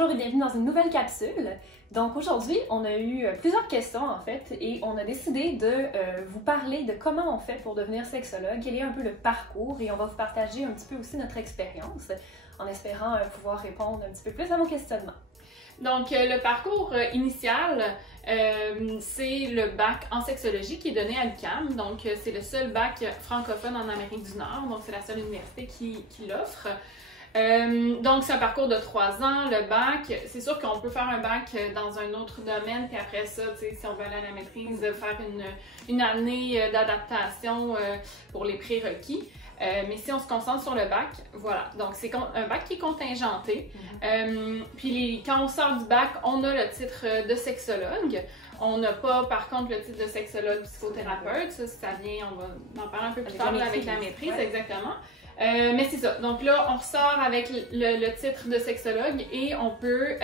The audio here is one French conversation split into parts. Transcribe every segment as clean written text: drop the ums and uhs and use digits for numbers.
Bonjour et bienvenue dans une nouvelle capsule. Donc aujourd'hui, on a eu plusieurs questions en fait et on a décidé de vous parler de comment on fait pour devenir sexologue, quel est un peu le parcours et on va vous partager un petit peu aussi notre expérience en espérant pouvoir répondre un petit peu plus à vos questionnements. Donc, le parcours initial, c'est le bac en sexologie qui est donné à l'UQAM. Donc, c'est le seul bac francophone en Amérique du Nord. Donc, c'est la seule université qui l'offre. Donc, c'est un parcours de 3 ans, le bac. C'est sûr qu'on peut faire un bac dans un autre domaine, puis après ça, si on veut aller à la maîtrise, faire une année d'adaptation pour les prérequis. Mais si on se concentre sur le bac, voilà. Donc, c'est un bac qui est contingenté. Puis, quand on sort du bac, on a le titre de sexologue. On n'a pas, par contre, le titre de sexologue psychothérapeute. Ça vient, on va en parler un peu plus tard avec la maîtrise, ouais. Exactement. Mais c'est ça. Donc là, on ressort avec le titre de sexologue et on peut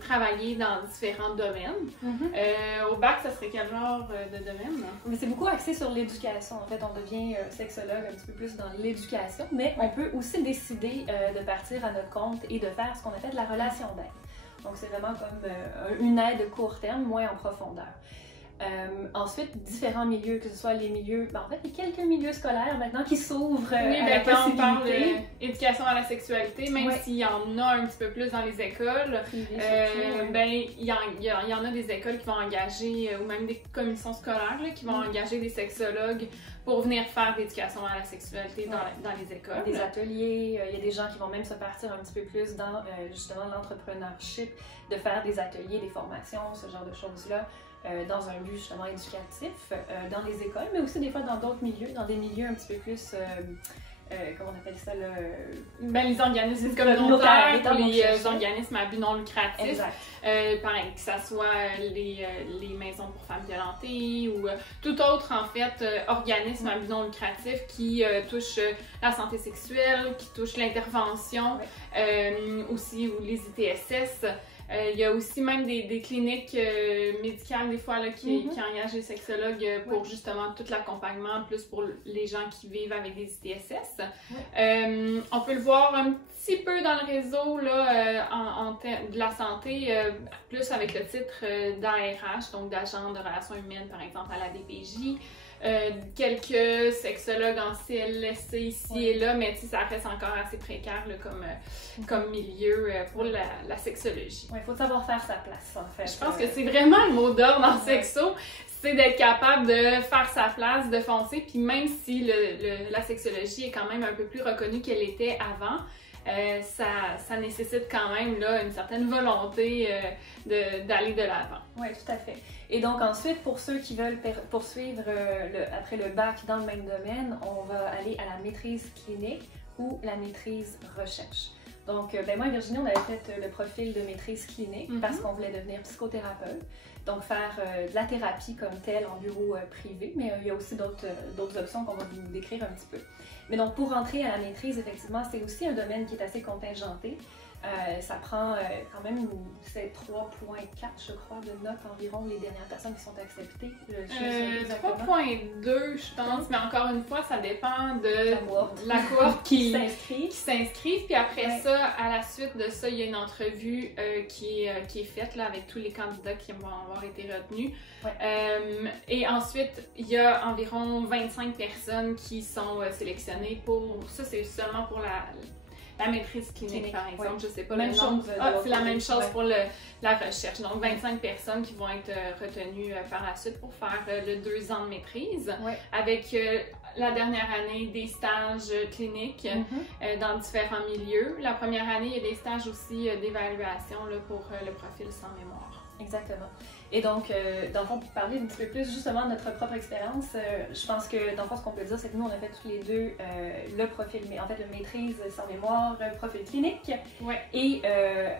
travailler dans différents domaines. Au bac, ça serait quel genre de domaine? Mais c'est beaucoup axé sur l'éducation. En fait, on devient sexologue un petit peu plus dans l'éducation, mais on peut aussi décider de partir à notre compte et de faire ce qu'on appelle de la relation d'aide. Donc, c'est vraiment comme une aide court terme, moins en profondeur. Ensuite, différents milieux, que ce soit les milieux, en fait, il y a quelques milieux scolaires maintenant qui s'ouvrent oui, à la quand on parle possibilité. d'éducation à la sexualité, même s'il y en a un petit peu plus dans les écoles, il y en a des écoles qui vont engager, ou même des commissions scolaires là, qui vont engager des sexologues pour venir faire d'éducation à la sexualité dans les écoles. Des ateliers, il y a des gens qui vont même se partir un petit peu plus dans justement l'entrepreneurship, de faire des ateliers, des formations, ce genre de choses-là. Dans un but justement éducatif dans les écoles, mais aussi des fois dans d'autres milieux, dans des milieux un petit peu plus, comment on appelle ça, les organismes communautaires, les organismes à but non lucratif, pareil, que ce soit les maisons pour femmes violentées ou tout autre en fait organisme à but non lucratif qui touche la santé sexuelle, qui touche l'intervention, aussi ou les ITSS. Il y a aussi même des cliniques médicales des fois là, qui engagent des sexologues pour justement tout l'accompagnement, plus pour les gens qui vivent avec des ITSS. On peut le voir un petit peu dans le réseau là, de la santé, plus avec le titre d'ARH, donc d'agent de relations humaines par exemple à la DPJ. Quelques sexologues en CLSC ici et là, mais ça reste encore assez précaire là, comme milieu pour la sexologie. Il faut savoir faire sa place en fait. Je pense que c'est vraiment le mot d'ordre en sexo, c'est d'être capable de faire sa place, de foncer, puis même si la sexologie est quand même un peu plus reconnue qu'elle était avant, ça nécessite quand même là, une certaine volonté d'aller de l'avant. Oui, tout à fait. Et donc ensuite, pour ceux qui veulent poursuivre après le bac dans le même domaine, on va aller à la maîtrise clinique ou la maîtrise recherche. Donc, moi et Virginie, on avait fait le profil de maîtrise clinique parce qu'on voulait devenir psychothérapeute. Donc, faire de la thérapie comme telle en bureau privé, mais il y a aussi d'autres options qu'on va vous décrire un petit peu. Mais donc, pour rentrer à la maîtrise, effectivement, c'est aussi un domaine qui est assez contingenté. Ça prend quand même 3,4 je crois de notes environ les dernières personnes qui sont acceptées. 3,2 je pense, mais encore une fois ça dépend de la cohorte qui s'inscrivent. Puis après ça, à la suite de ça, il y a une entrevue qui est faite là, avec tous les candidats qui vont avoir été retenus. Et ensuite, il y a environ 25 personnes qui sont sélectionnées pour... Ça, c'est seulement pour la maîtrise clinique, par exemple, je sais pas le nombre. C'est la même chose pour la recherche. Donc, 25 personnes qui vont être retenues par la suite pour faire le 2 ans de maîtrise, avec la dernière année des stages cliniques dans différents milieux. La première année, il y a des stages aussi d'évaluation pour le profil sans mémoire. Exactement. Et donc, dans le fond, pour parler un petit peu plus justement de notre propre expérience, je pense que dans le fond, ce qu'on peut dire, c'est que nous, on a fait tous les deux le profil, mais en fait, le maîtrise sans mémoire, le profil clinique. Et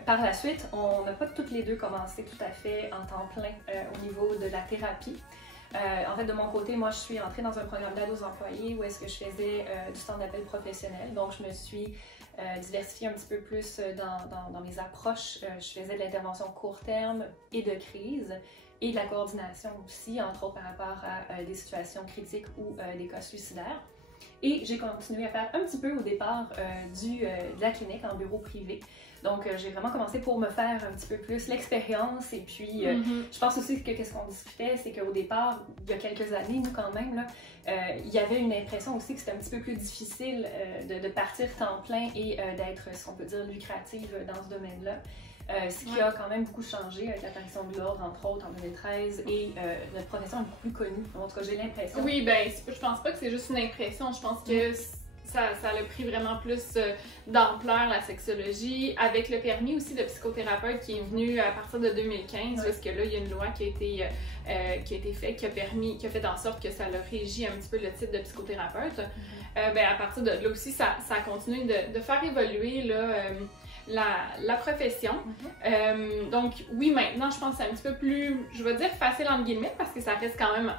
par la suite, on n'a pas toutes les deux commencé tout à fait en temps plein au niveau de la thérapie. En fait, de mon côté, moi, je suis entrée dans un programme d'aide aux employés où est-ce que je faisais du temps d'appel professionnel. Donc, je me suis diversifiée un petit peu plus dans mes approches. Je faisais de l'intervention court terme et de crise et de la coordination aussi, entre autres par rapport à des situations critiques ou des cas suicidaires. Et j'ai continué à faire un petit peu au départ de la clinique en bureau privé. Donc, j'ai vraiment commencé pour me faire un petit peu plus l'expérience. Et puis, je pense aussi que qu'est-ce qu'on discutait, c'est qu'au départ, il y a quelques années, nous quand même, là, il y avait une impression aussi que c'était un petit peu plus difficile de partir temps plein et d'être, ce qu'on peut dire, lucrative dans ce domaine-là. Ce qui a quand même beaucoup changé avec l'apparition de l'ordre, entre autres, en 2013, et notre profession est beaucoup plus connue. En tout cas, j'ai l'impression. Oui, ben, je pense pas que c'est juste une impression. Je pense que ça a pris vraiment plus d'ampleur, la sexologie, avec le permis aussi de psychothérapeute qui est venu à partir de 2015, parce que là, il y a une loi qui a été faite, qui a fait en sorte que ça a régi un petit peu le titre de psychothérapeute. Ben, à partir de là aussi, ça a continué de faire évoluer là, la profession. Donc oui, maintenant je pense que c'est un petit peu plus, je vais dire facile entre guillemets, parce que ça reste quand même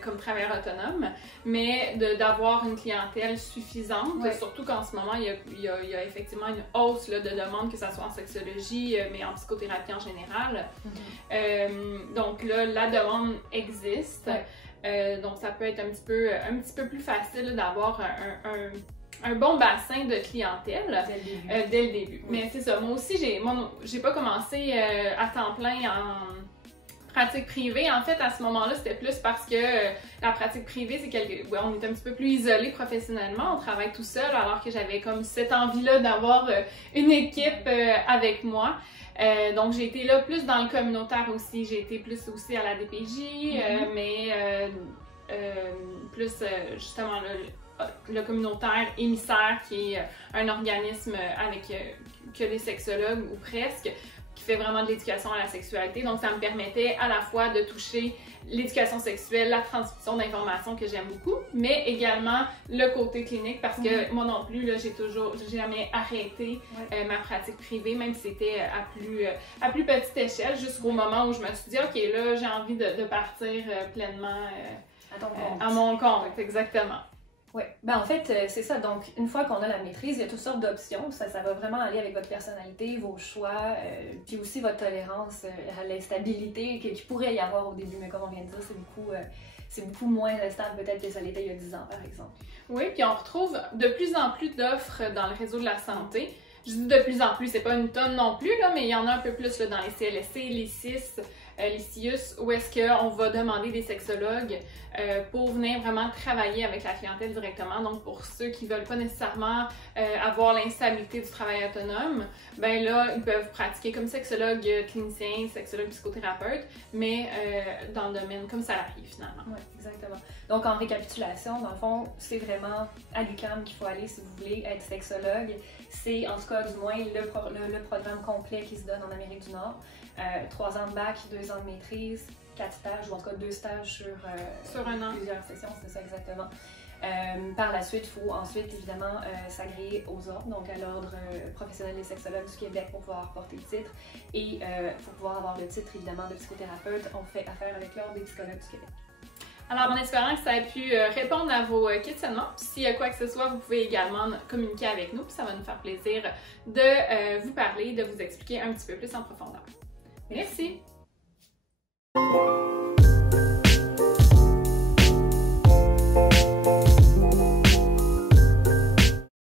comme travailleur autonome, mais d'avoir une clientèle suffisante, surtout qu'en ce moment il y a effectivement une hausse là, de demandes, que ce soit en sexologie, mais en psychothérapie en général. Donc là, la demande existe. Donc ça peut être un petit peu plus facile d'avoir un bon bassin de clientèle dès le début. Mais c'est ça, moi aussi, j'ai pas commencé à temps plein en pratique privée. En fait, à ce moment-là, c'était plus parce que la pratique privée, on est un petit peu plus isolé professionnellement, on travaille tout seul, alors que j'avais comme cette envie-là d'avoir une équipe avec moi. Donc j'ai été là plus dans le communautaire aussi, j'ai été plus aussi à la DPJ, mais plus justement le communautaire émissaire, qui est un organisme avec que les sexologues, ou presque, qui fait vraiment de l'éducation à la sexualité. Donc ça me permettait à la fois de toucher l'éducation sexuelle, la transmission d'informations que j'aime beaucoup, mais également le côté clinique, parce que moi non plus, là, j'ai jamais arrêté ma pratique privée, même si c'était à plus petite échelle, jusqu'au moment où je me suis dit, OK, là, j'ai envie de partir pleinement à mon compte. Exactement. Oui, ben en fait, c'est ça. Donc, une fois qu'on a la maîtrise, il y a toutes sortes d'options. Ça va vraiment aller avec votre personnalité, vos choix, puis aussi votre tolérance à l'instabilité qu'il pourrait y avoir au début. Mais comme on vient de dire, c'est beaucoup moins stable peut-être que ça l'était il y a 10 ans, par exemple. Oui, puis on retrouve de plus en plus d'offres dans le réseau de la santé. Je dis de plus en plus, c'est pas une tonne non plus, là, mais il y en a un peu plus là, dans les CLSC, les CIS, les CIUS, où est-ce qu'on va demander des sexologues pour venir vraiment travailler avec la clientèle directement. Donc, pour ceux qui veulent pas nécessairement avoir l'instabilité du travail autonome, ben là, ils peuvent pratiquer comme sexologue clinicien, sexologue psychothérapeute, mais dans le domaine comme salarié, finalement. Oui, exactement. Donc, en récapitulation, dans le fond, c'est vraiment à l'UQAM qu'il faut aller si vous voulez être sexologue. C'est, en tout cas, du moins, le programme complet qui se donne en Amérique du Nord. 3 ans de bac, 2 ans de maîtrise, 4 stages, ou en tout cas 2 stages sur un an. Plusieurs sessions, c'est ça exactement. Par la suite, il faut ensuite évidemment s'agréer aux ordres, donc à l'Ordre professionnel des sexologues du Québec pour pouvoir porter le titre. Et pour pouvoir avoir le titre évidemment de psychothérapeute, on fait affaire avec l'Ordre des psychologues du Québec. Alors, en espérant que ça ait pu répondre à vos questionnements, s'il y a quoi que ce soit, vous pouvez également communiquer avec nous, puis ça va nous faire plaisir de vous parler, de vous expliquer un petit peu plus en profondeur. Merci!